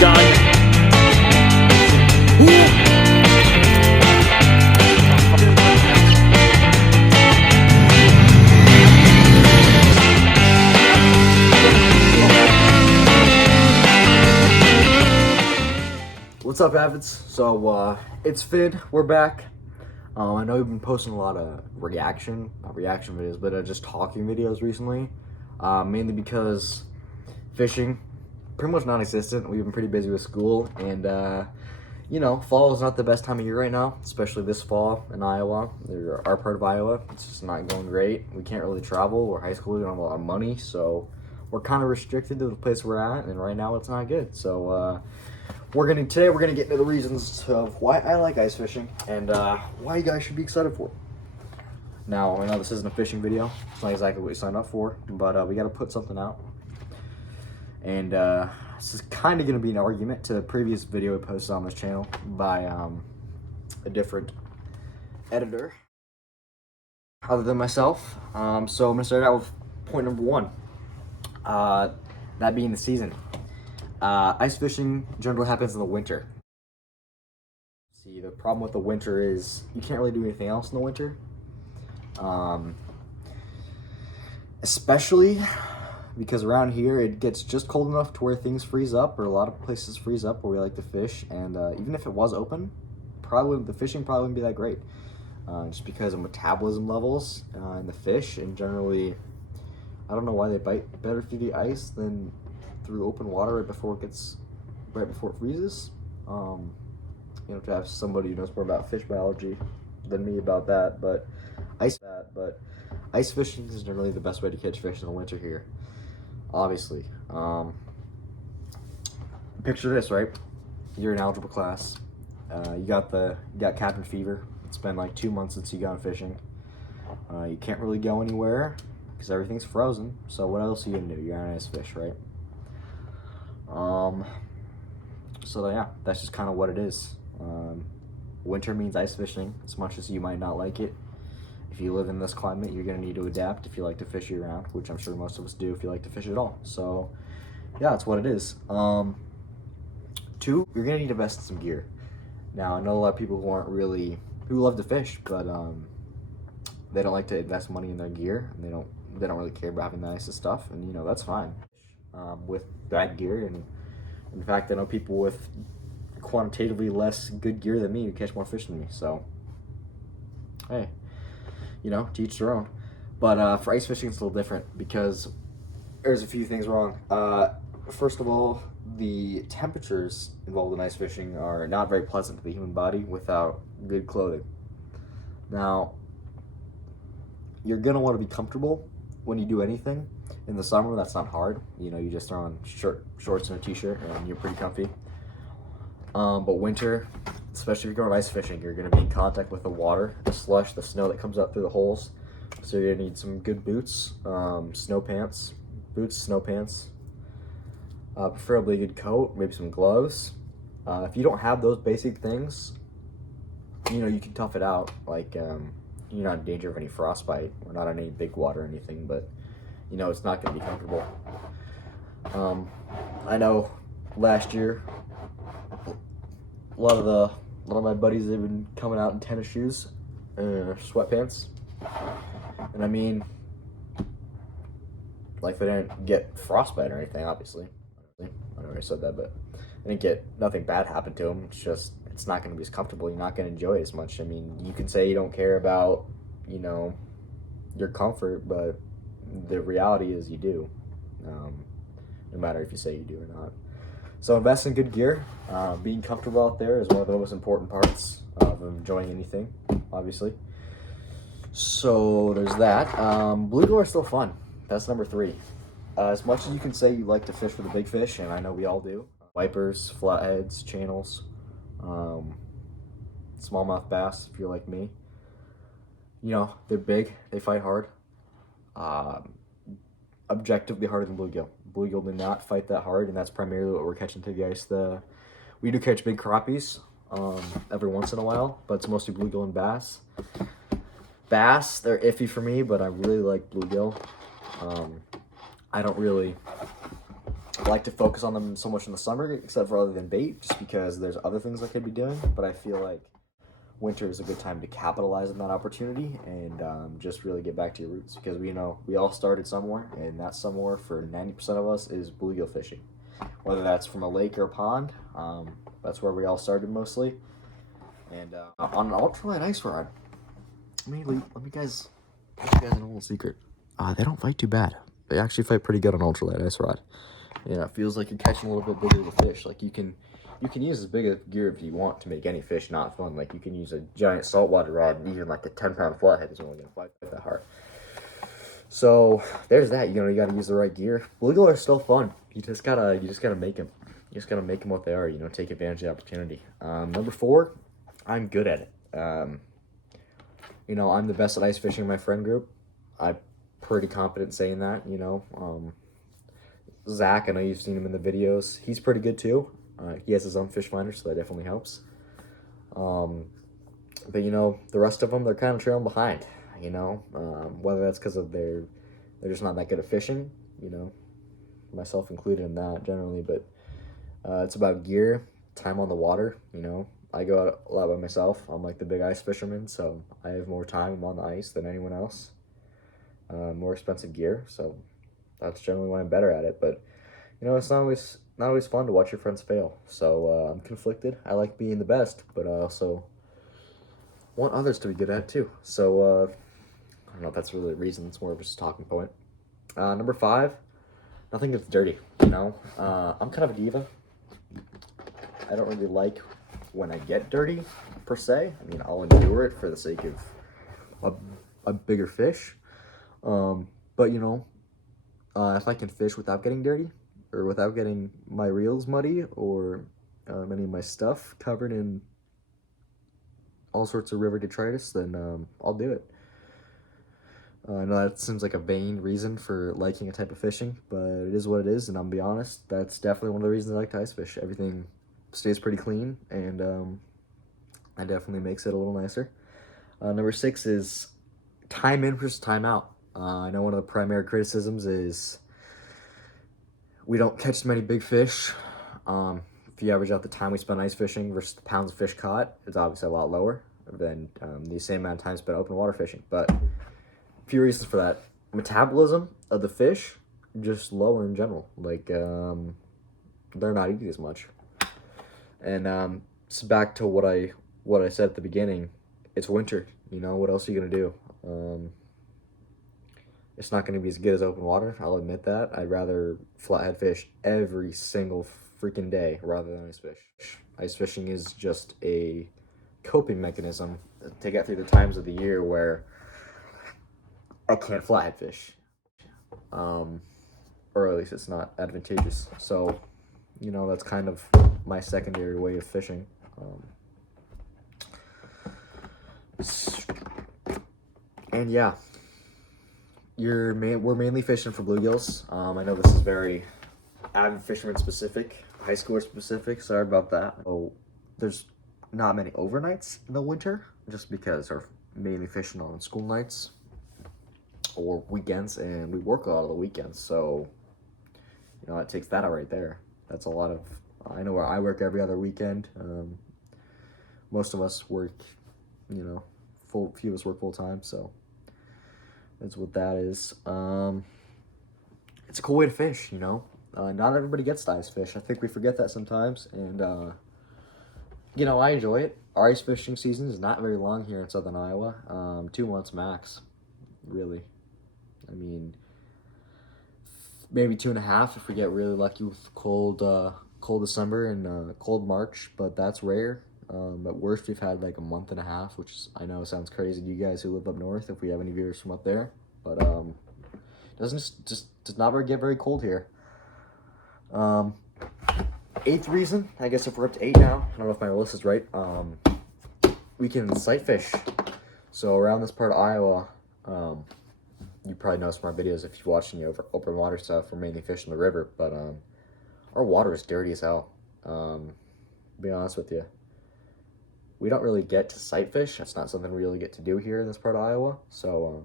done. What's up, Avids? So, it's Finn. We're back. I know we've been posting a lot of not reaction videos, but just talking videos recently. Mainly because fishing, pretty much non-existent. We've been pretty busy with school, and you know, fall is not the best time of year right now, especially this fall in Iowa. Our part of Iowa, it's just not going great. We can't really travel. We're high school. We don't have a lot of money, so we're kind of restricted to the place we're at, and right now it's not good. So, today we're gonna get into the reasons of why I like ice fishing and why you guys should be excited for it. Now, I know this isn't a fishing video. It's not exactly what we signed up for, but we got to put something out. And this is kind of going to be an argument to the previous video I posted on this channel by a different editor other than myself. So I'm going to start out with point number one, that being the season. Ice fishing generally happens in the winter. See, the problem with the winter is you can't really do anything else in the winter. Especially because around here it gets just cold enough to where things freeze up, or a lot of places freeze up where we like to fish, and even if it was open, the fishing probably wouldn't be that great, just because of metabolism levels in the fish, and generally, I don't know why they bite better through the ice than through open water right before it freezes. You know, to have somebody who knows more about fish biology than me about that, but ice fishing is generally the best way to catch fish in the winter here. Obviously, picture this, right? You're in algebra class. You got cabin fever. It's been like 2 months since you gone fishing. You can't really go anywhere because everything's frozen. So what else are you gonna do? You're gonna ice fish, right? So yeah, that's just kind of what it is. Winter means ice fishing, as much as you might not like it. If you live in this climate, you're going to need to adapt if you like to fish year-round, which I'm sure most of us do if you like to fish at all. So, yeah, that's what it is. Two, you're going to need to invest in some gear. Now, I know a lot of people who love to fish, but they don't like to invest money in their gear, and they don't really care about having the nicest stuff, and, you know, that's fine with bad gear. And in fact, I know people with quantitatively less good gear than me who catch more fish than me, so hey, you know, to each their own. But for ice fishing, it's a little different because there's a few things wrong. First of all, the temperatures involved in ice fishing are not very pleasant to the human body without good clothing. Now, you're gonna want to be comfortable when you do anything. In the summer, that's not hard. You know, you just throw on shorts and a t-shirt and you're pretty comfy. But winter, especially if you're going ice fishing, you're going to be in contact with the water, the slush, the snow that comes up through the holes. So you're going to need some good boots, snow pants, preferably a good coat, maybe some gloves. If you don't have those basic things, you know, you can tough it out. Like, you're not in danger of any frostbite. We're not in any big water or anything, but, you know, it's not going to be comfortable. I know last year, a lot of my buddies have been coming out in tennis shoes and sweatpants, and I mean, like, they didn't get frostbite or anything. Obviously, I already said that, but nothing bad happened to them. It's just, it's not going to be as comfortable. You're not going to enjoy it as much. I mean, you can say you don't care about, you know, your comfort, but the reality is you do, no matter if you say you do or not. So invest in good gear. Being comfortable out there is one of the most important parts of enjoying anything, obviously. So there's that. Bluegill are still fun. That's number three. As much as you can say you like to fish for the big fish, and I know we all do, wipers, flatheads, channels, smallmouth bass, if you're like me, you know, they're big, they fight hard. Objectively harder than bluegill. Bluegill do not fight that hard, and that's primarily what we're catching to the ice. We do catch big crappies every once in a while, but it's mostly bluegill and bass. Bass, they're iffy for me, but I really like bluegill. I don't really like to focus on them so much in the summer, except for other than bait, just because there's other things I could be doing. But I feel like winter is a good time to capitalize on that opportunity and just really get back to your roots, because we know we all started somewhere, and that somewhere for 90% of us is bluegill fishing, whether that's from a lake or a pond. That's where we all started mostly. And on an ultralight ice rod, let me guys tell you guys a little secret. They don't fight too bad. They actually fight pretty good on ultralight ice rod. Yeah, it feels like you're catching a little bit bigger of a fish. Like you can use as big a gear if you want to make any fish not fun. Like you can use a giant saltwater rod, and even like a 10-pound flathead is only gonna fight that hard. So there's that. You gotta use the right gear. Bluegill are still fun. You just gotta make them. You just gotta make them what they are. Take advantage of the opportunity. Number 4, I'm good at it. I'm the best at ice fishing in my friend group. I'm pretty confident saying that. Zach, I know you've seen him in the videos. He's pretty good too. He has his own fish finder, so that definitely helps. But the rest of them, they're kind of trailing behind. Whether that's because of they're just not that good at fishing. Myself included in that generally. But it's about gear, time on the water. I go out a lot by myself. I'm like the big ice fisherman, so I have more time on the ice than anyone else. More expensive gear, so that's generally why I'm better at it. But it's not always fun to watch your friends fail. So I'm conflicted. I like being the best, but I also want others to be good at it too. So I don't know if that's really the reason. It's more of just a talking point. Number 5, nothing gets dirty. I'm kind of a diva. I don't really like when I get dirty per se. I'll endure it for the sake of a bigger fish. But if I can fish without getting dirty, or without getting my reels muddy, or any of my stuff covered in all sorts of river detritus, then I'll do it. I know that seems like a vain reason for liking a type of fishing, but it is what it is, and I'll be honest, that's definitely one of the reasons I like to ice fish. Everything stays pretty clean, and that definitely makes it a little nicer. Number 6 is time in versus time out. I know one of the primary criticisms is we don't catch as many big fish. If you average out the time we spend ice fishing versus the pounds of fish caught, it's obviously a lot lower than the same amount of time spent open water fishing. But a few reasons for that. Metabolism of the fish, just lower in general. Like, they're not eating as much. And so back to what I said at the beginning, it's winter. What else are you going to do? It's not going to be as good as open water, I'll admit that. I'd rather flathead fish every single freaking day rather than ice fish. Ice fishing is just a coping mechanism to get through the times of the year where I can't flathead fish. Or at least it's not advantageous. So, that's kind of my secondary way of fishing. And yeah. We're mainly fishing for bluegills. I know this is very avid fisherman specific, high schooler specific. Sorry about that. Oh, there's not many overnights in the winter, just because we're mainly fishing on school nights or weekends, and we work a lot of the weekends. So, it takes that out right there. That's a lot of. I know where I work every other weekend. Most of us work, few of us work full time, so. That's what that is. It's a cool way to fish, Not everybody gets to ice fish. I think we forget that sometimes. And, I enjoy it. Our ice fishing season is not very long here in southern Iowa. 2 months max, really. Maybe 2.5 if we get really lucky with cold December and cold March, but that's rare. At worst, we've had like a month and a half, which I know sounds crazy to you guys who live up north, if we have any viewers from up there, but does not get very cold here. 8th reason, I guess if we're up to 8 now, I don't know if my list is right. We can sight fish. So around this part of Iowa, you probably noticed from our videos if you've watched any open water stuff, we're mainly fishing the river, but our water is dirty as hell. To be honest with you. We don't really get to sight fish. That's not something we really get to do here in this part of Iowa. So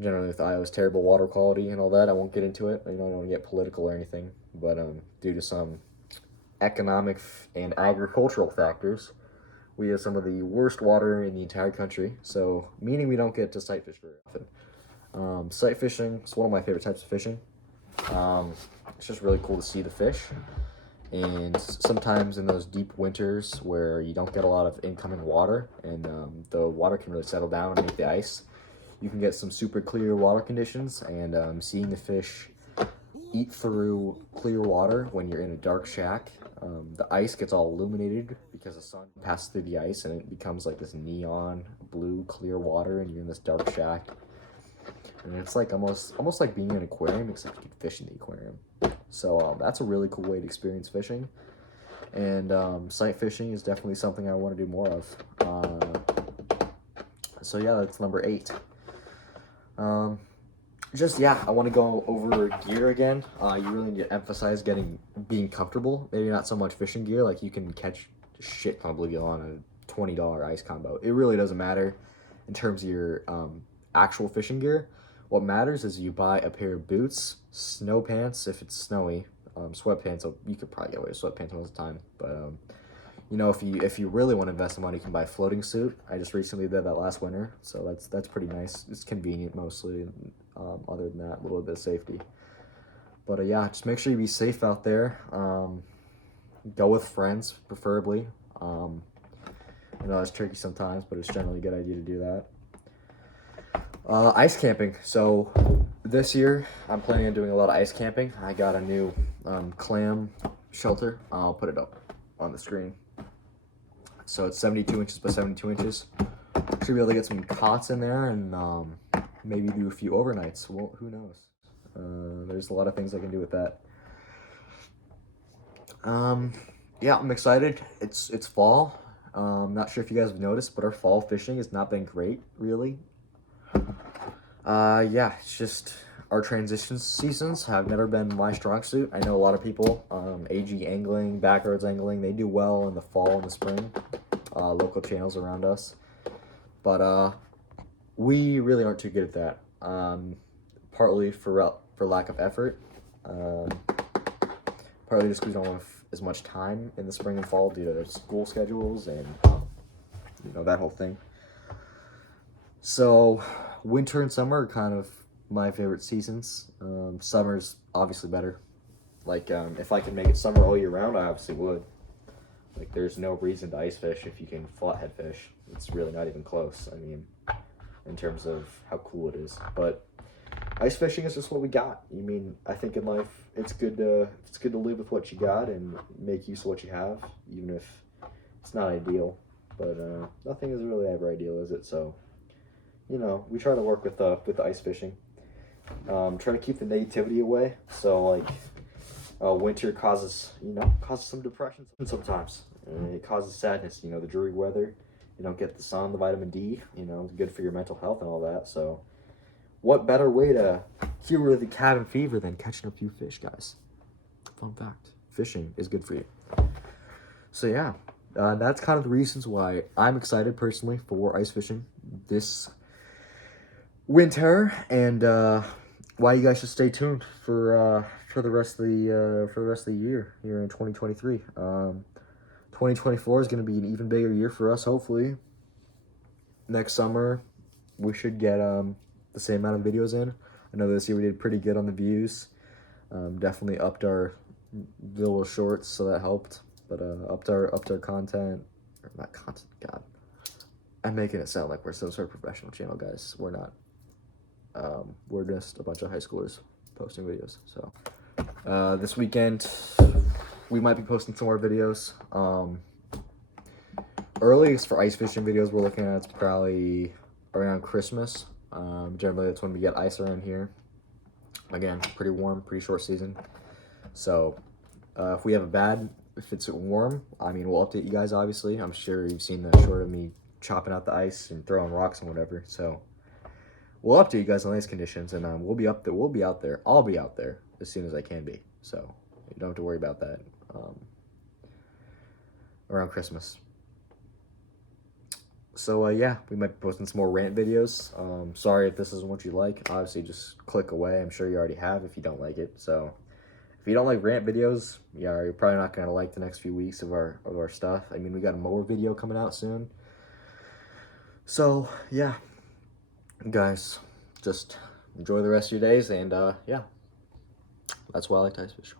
generally with Iowa's terrible water quality and all that. I won't get into it. I don't want to get political or anything, but due to some economic and agricultural factors, we have some of the worst water in the entire country. So, meaning we don't get to sight fish very often. Sight fishing is one of my favorite types of fishing. It's just really cool to see the fish. And sometimes in those deep winters where you don't get a lot of incoming water and the water can really settle down and make the ice, you can get some super clear water conditions, and seeing the fish eat through clear water when you're in a dark shack. The ice gets all illuminated because the sun passes through the ice and it becomes like this neon blue clear water, and you're in this dark shack. And it's like almost like being in an aquarium, except you can fish in the aquarium. So that's a really cool way to experience fishing. And sight fishing is definitely something I want to do more of. So yeah, that's number 8. I want to go over gear again. You really need to emphasize being comfortable. Maybe not so much fishing gear, like you can catch shit ton of bluegill on a $20 ice combo. It really doesn't matter in terms of your actual fishing gear. What matters is you buy a pair of boots, snow pants if it's snowy, sweatpants. You could probably get away with sweatpants most of the time, but if you really want to invest the money, you can buy a floating suit. I just recently did that last winter, so that's pretty nice. It's convenient mostly. Other than that, a little bit of safety. But yeah, just make sure you be safe out there. Go with friends, preferably. I know it's tricky sometimes, but it's generally a good idea to do that. Ice camping. So this year, I'm planning on doing a lot of ice camping. I got a new clam shelter. I'll put it up on the screen. So it's 72 inches by 72 inches. Should be able to get some cots in there and maybe do a few overnights. Well, who knows? There's a lot of things I can do with that. Yeah, I'm excited. It's fall. Not sure if you guys have noticed, but our fall fishing has not been great, really. Yeah, it's just our transition seasons have never been my strong suit. I know a lot of people, AG angling, backroads angling, they do well in the fall and the spring, local channels around us. But we really aren't too good at that. Partly for lack of effort, partly just because we don't have as much time in the spring and fall due to school schedules and that whole thing. So winter and summer are kind of my favorite seasons. Summer's obviously better. Like if I could make it summer all year round, I obviously would. Like there's no reason to ice fish if you can flathead fish. It's really not even close. I mean, in terms of how cool it is. But ice fishing is just what we got. I mean, I think in life it's good to live with what you got and make use of what you have, even if it's not ideal. But nothing is really ever ideal, is it? So we try to work with the ice fishing. Try to keep the negativity away. So like winter causes some depression sometimes. It causes sadness. The dreary weather. You don't get the sun, the vitamin D. It's good for your mental health and all that. So what better way to cure the cabin fever than catching a few fish, guys? Fun fact: fishing is good for you. So yeah, that's kind of the reasons why I'm excited personally for ice fishing this winter, and why you guys should stay tuned for the rest of the year here in 2023. 2024 is going to be an even bigger year for us. Hopefully, next summer we should get the same amount of videos in. I know this year we did pretty good on the views. Definitely upped our little shorts, so that helped. But upped our content, or not content. God, I'm making it sound like we're some sort of professional channel, guys. We're not. We're just a bunch of high schoolers posting videos. So this weekend we might be posting some more videos. Earliest for ice fishing videos we're looking at, it's probably around Christmas. Generally that's when we get ice around here. Again, pretty warm, pretty short season. So if it's warm, I mean, we'll update you guys, obviously. I'm sure you've seen the short of me chopping out the ice and throwing rocks and whatever. So we'll update you guys on ice conditions, and we'll be out there. I'll be out there as soon as I can be. So you don't have to worry about that around Christmas. So yeah, we might be posting some more rant videos. Sorry if this isn't what you like. Obviously, just click away. I'm sure you already have if you don't like it. So if you don't like rant videos, yeah, you're probably not gonna like the next few weeks of our stuff. I mean, we got a mower video coming out soon. So yeah, guys, just enjoy the rest of your days, and yeah, that's why I like to ice fish.